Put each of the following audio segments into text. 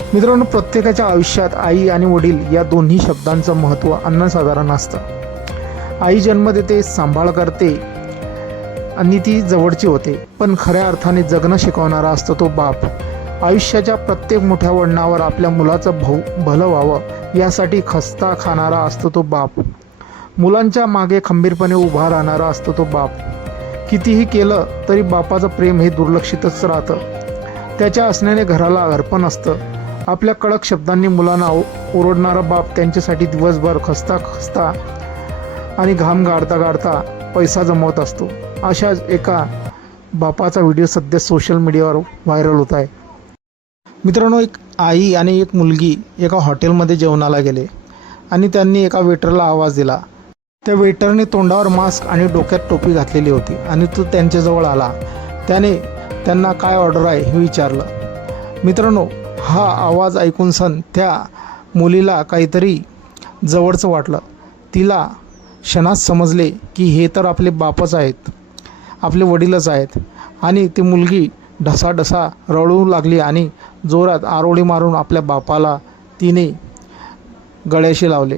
मित्रांनो प्रत्येकाच्या आयुष्यात आई आणि वडील या दोन्ही शब्दांचं महत्त्व अनन्यसाधारण असतं. आई जन्म देते सांभाळ करते आणि ती जवळची होते. पण खऱ्या अर्थाने जगणं शिकवणारा असतो तो बाप. आयुष्याच्या प्रत्येक मोठ्या वळणावर आपल्या मुलाचं भाऊ भलं व्हावं यासाठी खस्ता खाणारा असतो तो बाप. मुलांच्या मागे खंबीरपणे उभा राहणारा असतो तो बाप. कितीही केलं तरी बापाचं प्रेम हे दुर्लक्षितच राहतं. त्याच्या असण्याने घराला अर्पण असतं. आपल्या कडक शब्दांनी मुलांना ओरडणारा बाप त्यांच्यासाठी दिवसभर खस्ता खस्ता आणि घाम गाडता गाडता पैसा जमवत असतो. अशाच एका बापाचा व्हिडिओ सध्या सोशल मीडियावर व्हायरल होत आहे. मित्रांनो एक आई आणि एक मुलगी एका हॉटेलमध्ये जेवणाला गेले आणि त्यांनी एका वेटरला आवाज दिला. त्या वेटरने तोंडावर मास्क आणि डोक्यात टोपी घातलेली होती आणि तो त्यांच्याजवळ आला. त्याने त्यांना काय ऑर्डर आहे हे विचारलं. मित्रांनो हा आवाज ऐकून सन त्या मुलीला काहीतरी जवळचं वाटलं. तिला क्षणात समजले की हे तर आपले बापच आहेत आपले वडीलच आहेत आणि ती मुलगी ढसाढसा रडू लागली आणि जोरात आरोळी मारून आपल्या बापाला तिने गळ्याशी लावले.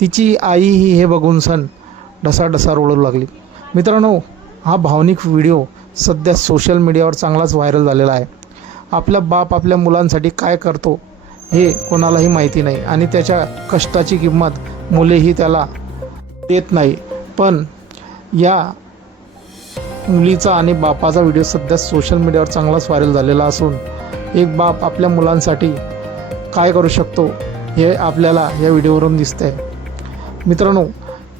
तिची आईही हे बघून सण ढसाढसा रोडू लागली. मित्रांनो हा भावनिक व्हिडिओ सध्या सोशल मीडियावर चांगलाच व्हायरल झालेला आहे. आपला बाप आपल्या मुलांसाठी काय करतो हे कोणालाही माहिती नाही आणि त्याच्या कष्टाची किंमत मुलेही त्याला देत नाही. पण या मुलीचा आणि बापाचा व्हिडिओ सध्या सोशल मीडियावर चांगलाच व्हायरल झालेला असून एक बाप आपल्या मुलांसाठी काय करू शकतो हे आपल्याला या व्हिडिओवरून दिसतंय. मित्रांनो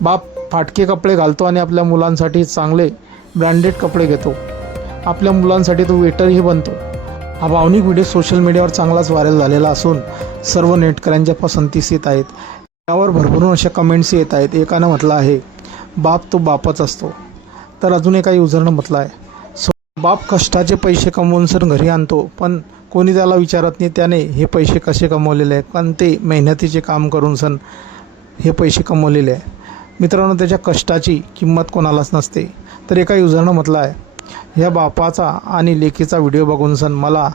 बाप फाटके कपडे घालतो आणि आपल्या मुलांसाठी चांगले ब्रँडेड कपडे घेतो. आपल्या मुलांसाठी तो वेटरही बनतो. हा भावनिक व्हिडिओ सोशल मीडियावर चांगलाच व्हायरल झालेला असून सर्व नेटकऱ्यांच्या पसंतीस येत आहेत. त्यावर भरभरून अशा कमेंट्स येत आहेत. एकानं म्हटलं आहे बाप तो बापच असतो. तर अजून एका युजरनं म्हटलं आहे सो बाप कष्टाचे पैसे कमवून सर घरी आणतो पण कोणी त्याला विचारत नाही त्याने हे पैसे कसे कमवलेले आहे पण ते मेहनतीचे काम करून सण हे पैसे कमवलेले आहे मित्रांनो त्याच्या कष्टाची किंमत कोणालाच नसते. तर एका युजरनं म्हटलं आहे ह्या बापाचा आणि लेखीचा व्हिडिओ बघून सण मला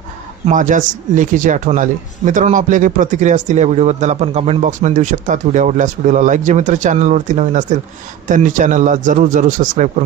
माझ्याच लेखीची आठवण आली. मित्रांनो आपल्या काही प्रतिक्रिया असतील या व्हिडिओबद्दल आपण कमेंट बॉक्समध्ये देऊ शकतात. व्हिडिओ आवडल्यास व्हिडिओला लाईक जे मित्र चॅनलवरती नवीन असतील त्यांनी चॅनलला जरूर जरूर सबस्क्राईब करून